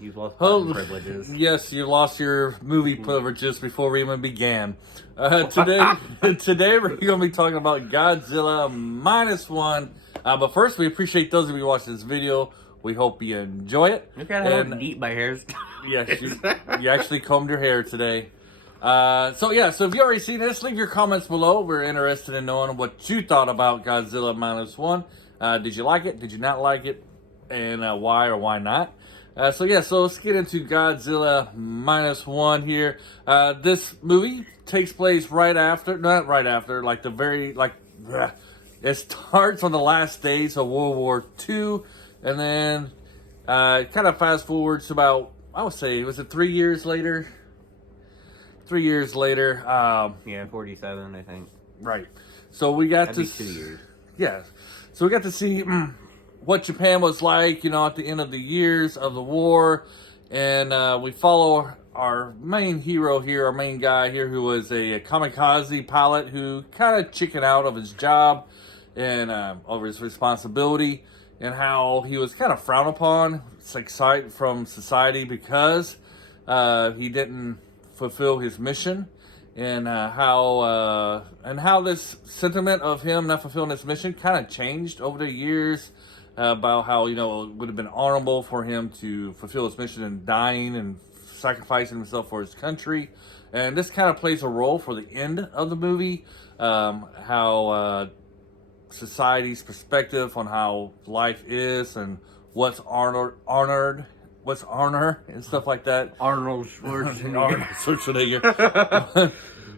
You've lost privileges. Yes, you lost your movie privileges before we even began. Today we're going to be talking about Godzilla -1. But first, we appreciate those of you watching this video. We hope you enjoy it. Look at how neat my hair's. Yes, you actually combed your hair today. So if you already seen this, leave your comments below. We're interested in knowing what you thought about Godzilla -1. Did you like it? Did you not like it? And why or why not? So let's get into Godzilla -1 here. This movie takes place it starts on the last days of World War II, and then kind of fast forwards to about, I would say, was it 3 years later? 3 years later. 47, I think. Right. So we got That'd be 2 years. Yeah. So we got to see what Japan was like, at the end of the years of the war. And we follow our main hero here, our main guy here, who was a kamikaze pilot who kind of chickened out of his job and over his responsibility, and how he was kind of frowned upon from society because he didn't fulfill his mission. And how this sentiment of him not fulfilling his mission kind of changed over the years, about how, it would have been honorable for him to fulfill his mission and dying and sacrificing himself for his country. And this kind of plays a role for the end of the movie, how society's perspective on how life is and what's honored, what's honor and stuff like that. Arnold Schwarzenegger.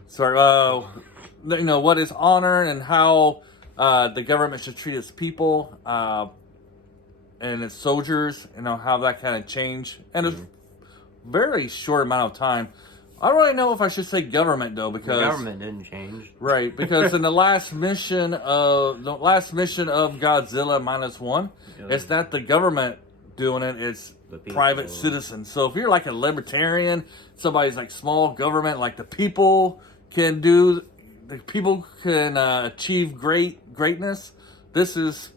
Sorry, what is honor and how the government should treat its people and its soldiers, how that kind of changed. And it's very short amount of time. I don't really know if I should say government though, because the government didn't change. Right, because in the last mission of Godzilla -1, it's not the government doing it, it's private citizens. So if you're like a libertarian, somebody's like small government, like the people can achieve greatness, this is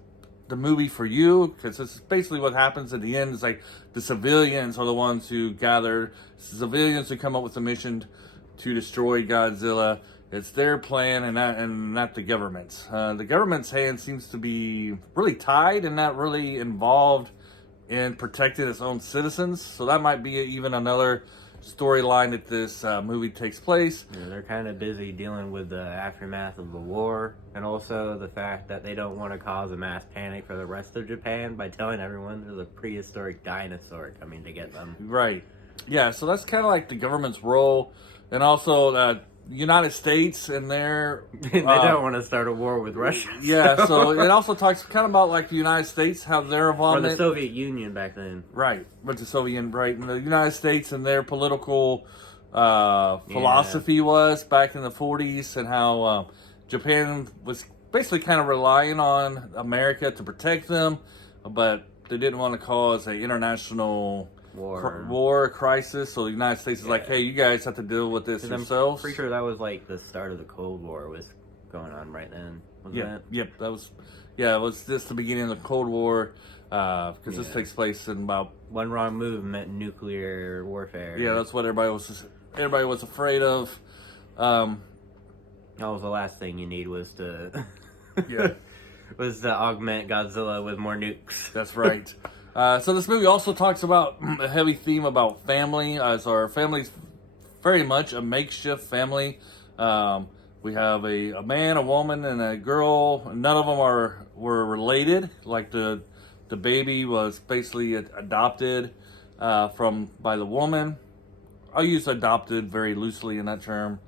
the movie for you, because this is basically what happens at the end. It's like the civilians are the ones who gather, civilians who come up with a mission to destroy Godzilla. It's their plan and not the government's. The government's hand seems to be really tied and not really involved in protecting its own citizens. So that might be even another storyline that this movie takes place. Yeah, they're kind of busy dealing with the aftermath of the war, and also the fact that they don't want to cause a mass panic for the rest of Japan by telling everyone there's a prehistoric dinosaur coming to get them. Right. Yeah, so that's kind of like the government's role. And also the United States and their... they don't want to start a war with Russia. Yeah, so it also talks kind of about like the United States, how their involvement... Or the Soviet Union back then. Right, but the Soviet, right, and the United States and their political philosophy was back in the 40s, and how Japan was basically kind of relying on America to protect them, but they didn't want to cause an international... war crisis, so the United States is like, hey, you guys have to deal with this yourselves. I'm pretty sure that was like the start of the Cold War was going on right then. It was just the beginning of the Cold War, because this takes place in about... One wrong move meant nuclear warfare. Yeah, that's what everybody was afraid of. That was the last thing you need was to was to augment Godzilla with more nukes. That's right. So this movie also talks about a heavy theme about family, as our family's very much a makeshift family. We have a man, a woman, and a girl. None of them were related. Like the baby was basically adopted by the woman. I'll use adopted very loosely in that term.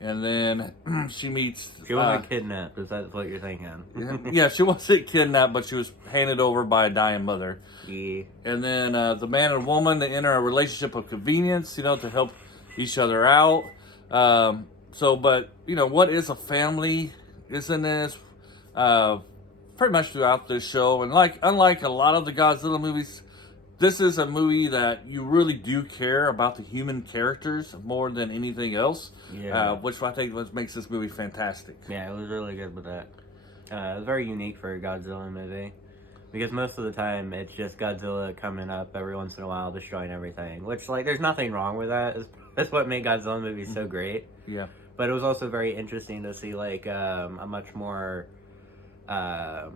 And then she meets... She wasn't kidnapped, is that what you're thinking? Yeah, she wasn't kidnapped, but she was handed over by a dying mother. Yeah. And then the man and woman, they enter a relationship of convenience, to help each other out. But what is a family? Isn't this pretty much throughout this show? And unlike a lot of the Godzilla movies, this is a movie that you really do care about the human characters more than anything else. Yeah. Which I think makes this movie fantastic. Yeah, it was really good with that. It was very unique for a Godzilla movie. Because most of the time, it's just Godzilla coming up every once in a while, destroying everything. Which, like, there's nothing wrong with that. That's what made Godzilla movies so great. Yeah. But it was also very interesting to see, like, a much more... I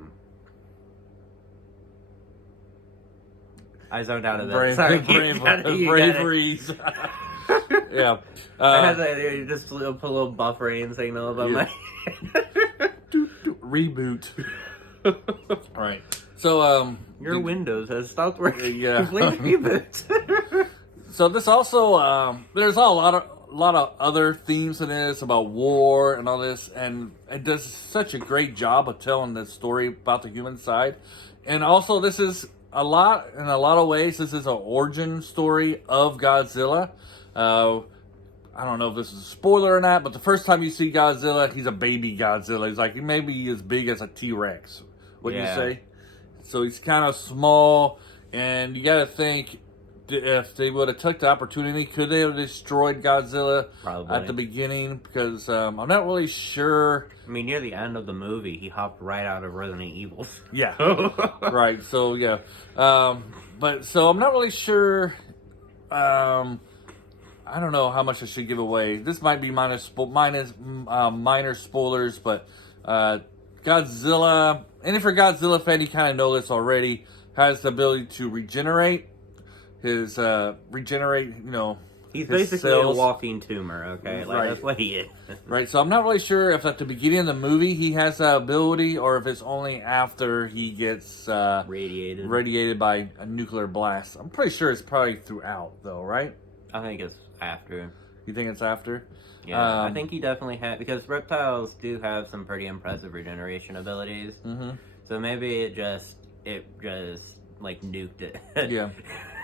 zoned out of that. Sorry, braveries. Yeah. I had to just put a little buffering signal above my reboot. All right. So your Windows has stopped working. Yeah. Please reboot. So this also there's a lot of other themes in this about war and all this, and it does such a great job of telling the story about the human side. And also this is in a lot of ways, this is an origin story of Godzilla. I don't know if this is a spoiler or not, but the first time you see Godzilla, he's a baby Godzilla. He's like maybe as big as a T-Rex. Wouldn't you say? So he's kind of small, and you got to think, if they would have took the opportunity, could they have destroyed Godzilla at the beginning? Because I'm not really sure. I mean, near the end of the movie, he hopped right out of Resident Evil. Yeah. Right. So, yeah. But so I'm not really sure. I don't know how much I should give away. This might be minor spoilers, but Godzilla, and if you're a Godzilla fan, you kind of know this already, has the ability to regenerate. He's basically cells. a walking tumor, okay? Like, that's what he is. Right, so I'm not really sure if at the beginning of the movie he has that ability, or if it's only after he gets radiated by a nuclear blast. I'm pretty sure it's probably throughout, though, right? I think it's after. You think it's after? Yeah, I think he definitely had, because reptiles do have some pretty impressive regeneration abilities. Mm-hmm. So maybe it just like nuked it. Yeah.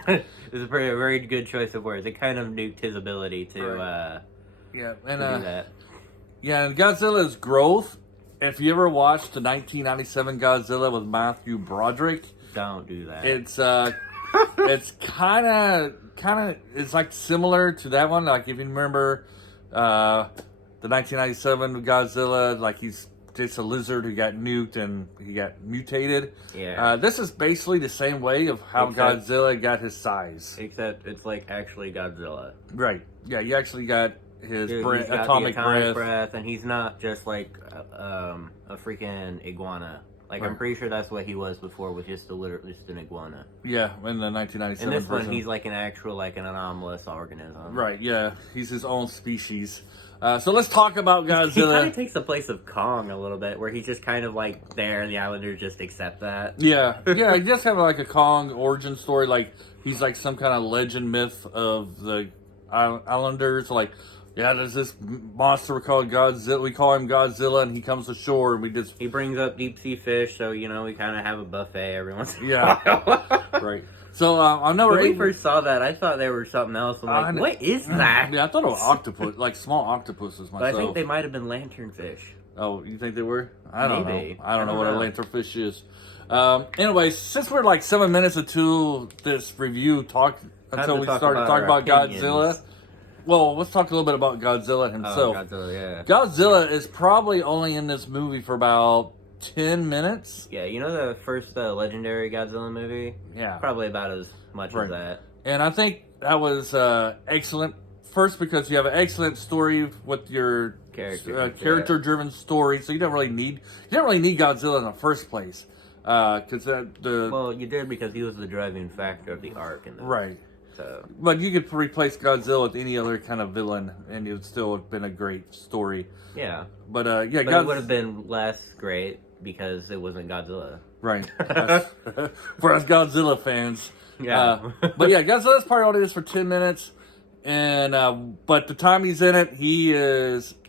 It's a very good choice of words. It kind of nuked his ability to do that. Yeah, and Godzilla's growth. If you ever watched the 1997 Godzilla with Matthew Broderick, don't do that. It's it's kind of it's like similar to that one. Like if you remember the 1997 Godzilla, like he's just a lizard who got nuked and he got mutated. Yeah. This is basically the same way of how Godzilla got his size. Except it's like actually Godzilla. Right. Yeah, you actually got his atomic breath, and he's not just like a freaking iguana. Like, I'm pretty sure that's what he was before, was just an iguana. Yeah, in the 1997 In this version. one, he's like an anomalous organism. Right, yeah. He's his own species. So let's talk about Godzilla. He kind of takes the place of Kong a little bit, where he's just kind of like there, and the Islanders just accept that. Yeah, he just have like a Kong origin story. Like, he's like some kind of legend myth of the Islanders. Like, yeah, there's this monster called Godzilla. We call him Godzilla, and he comes ashore, and he brings up deep sea fish, so we kind of have a buffet every once in a while. Right. So when we first saw that, I thought they were something else. I'm like, what is that? Yeah, I thought it was octopus, like small octopuses myself. But I think they might have been lanternfish. Oh, you think they were? I don't know. I don't know what a lanternfish is. Anyways, since we're like 7 minutes into this review, until we started talking about Godzilla. Well, let's talk a little bit about Godzilla himself. Godzilla, yeah. Godzilla is probably only in this movie for about 10 minutes. Yeah, the first legendary Godzilla movie? Yeah. Probably about as much as that. And I think that was excellent. First, because you have an excellent story with your character-driven story, so you don't really need Godzilla in the first place. Well, you did, because he was the driving factor of the arc. Right. So. But you could replace Godzilla with any other kind of villain, and it would still have been a great story. Yeah. But it would have been less great because it wasn't Godzilla. Right. For us Godzilla fans. Yeah. But yeah, Godzilla's probably only this for 10 minutes. And but the time he's in it, he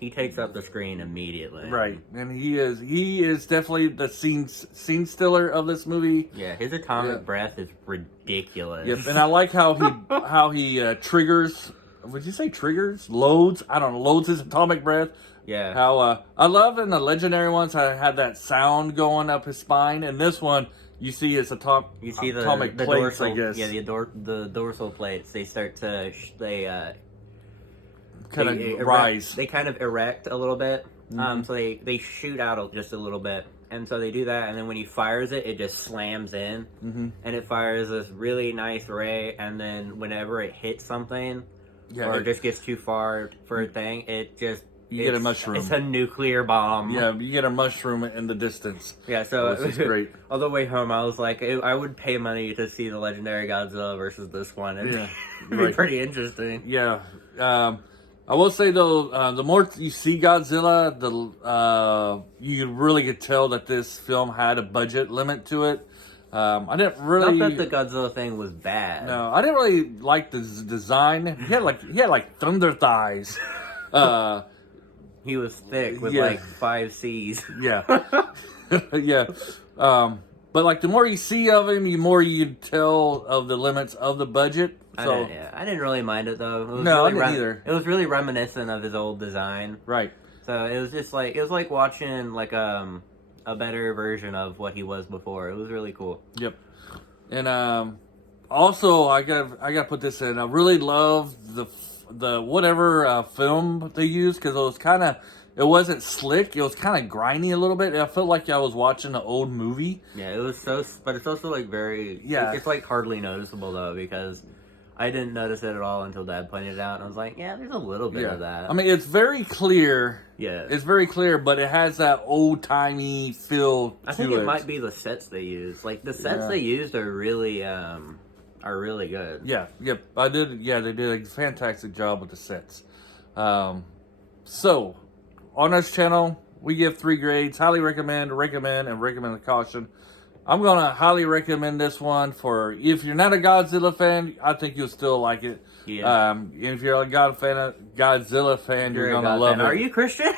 takes up the screen immediately. Right, and he is definitely the scene stiller of this movie. Yeah, his atomic breath is ridiculous. Yep, and I like how he triggers. Would you say triggers? Loads? I don't know. Loads his atomic breath. Yeah. How I love in the legendary ones how I had that sound going up his spine, and this one. You see his atomic plates, dorsal, I guess. Yeah, the dorsal plates. They start to kind of rise. They kind of erect a little bit. So they shoot out just a little bit, And so they do that, and then when he fires it, it just slams in, and it fires this really nice ray. And then whenever it hits something, or just gets too far for a thing, it just get a mushroom. It's a nuclear bomb. Yeah, you get a mushroom in the distance. Yeah, so this is great. On the way home, I was like, I would pay money to see the legendary Godzilla versus this one. It'd be pretty interesting. Yeah. I will say though, the more you see Godzilla, you really could tell that this film had a budget limit to it. I didn't really. Not that the Godzilla thing was bad. No, I didn't really like the design. He had like thunder thighs. He was thick with like 5 C's. Yeah, yeah. But like the more you see of him, the more you can tell of the limits of the budget. So I didn't really mind it though. It was no, really I didn't either. It was really reminiscent of his old design. Right. So it was just like watching like a better version of what he was before. It was really cool. Yep. And also I gotta put this in. I really love the whatever film they used, because it wasn't slick. It was kind of grimy a little bit. I felt like I was watching an old movie. Yeah, it was but it's also like very. Yeah. It's like hardly noticeable though, because I didn't notice it at all until Dad pointed it out, and I was like, yeah, there's a little bit of that. I mean, it's very clear. Yeah. It's very clear, but it has that old-timey feel to it. I think it might be the sets they used. Like, the sets they used are really good. Yeah, yep. They did a fantastic job with the sets. So, on this channel, we give 3 grades. Highly recommend, and recommend with caution. I'm going to highly recommend this one if you're not a Godzilla fan, I think you'll still like it. Yeah. If you're a Godzilla fan, you're going to love it. Are you Christian?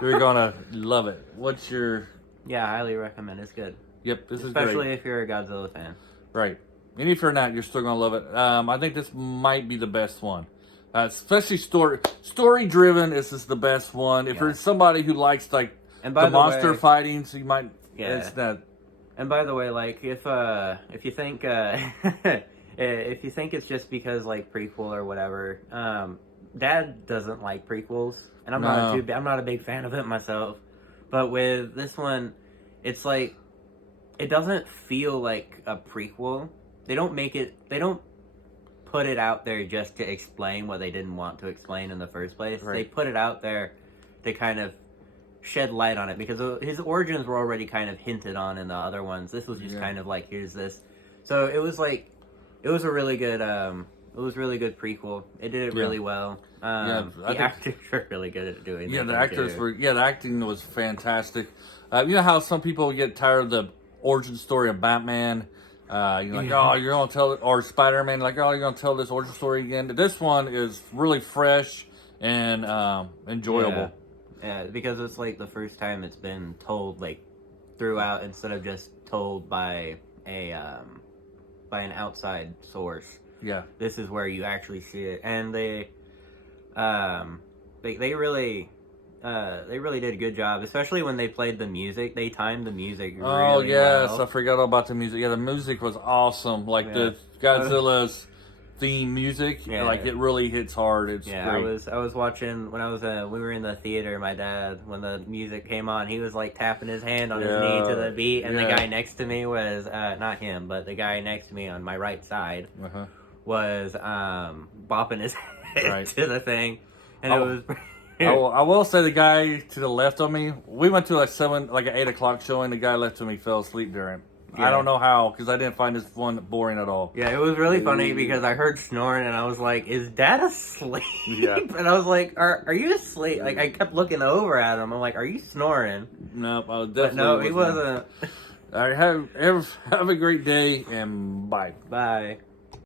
You're going to love it. What's your... Yeah, I highly recommend. It's good. Yep, this is Especially great. if you're a Godzilla fan. Right. And if you're not, you're still going to love it. I think this might be the best one. Especially story-driven, this is the best one. If you're somebody who likes, like, the monster fighting, so you might... Yeah. It's not... And by the way, like, if you think if you think it's just because like prequel or whatever, Dad doesn't like prequels, and I'm not a big fan of it myself. But with this one, it's like it doesn't feel like a prequel. They don't put it out there just to explain what they didn't want to explain in the first place. Right. They put it out there to kind of shed light on it, because his origins were already kind of hinted on in the other ones. This was just kind of like, here's this. So it was a really good prequel. It did it really well. The actors were really good at doing that. The acting was fantastic. You know how some people get tired of the origin story of Batman? You're like, oh, you're going to tell it, or Spider-Man, like, oh, you're going to tell this origin story again. This one is really fresh and enjoyable. Yeah, because it's like the first time it's been told like throughout, instead of just told by an outside source. Yeah, this is where you actually see it, and they really did a good job, especially when they played the music. They timed the music really well. Oh yes, I forgot all about the music. Yeah, the music was awesome. Like the Godzilla's theme music, like it really hits hard. It's great. I was watching when we were in the theater. My dad, when the music came on, he was like tapping his hand on his knee to the beat, and the guy next to me was not him, but the guy next to me on my right side was bopping his head to the thing, and it was. I will say the guy to the left of me, we went to an 8 o'clock showing. The guy left to me fell asleep during. I don't know how, because I didn't find this one boring at all. Yeah, it was really funny because I heard snoring and I was like, "Is Dad asleep?" Yeah. And I was like, "Are you asleep?" Like I kept looking over at him. I'm like, "Are you snoring?" Nope, I definitely. No, he wasn't. All right, have a great day and bye. Bye.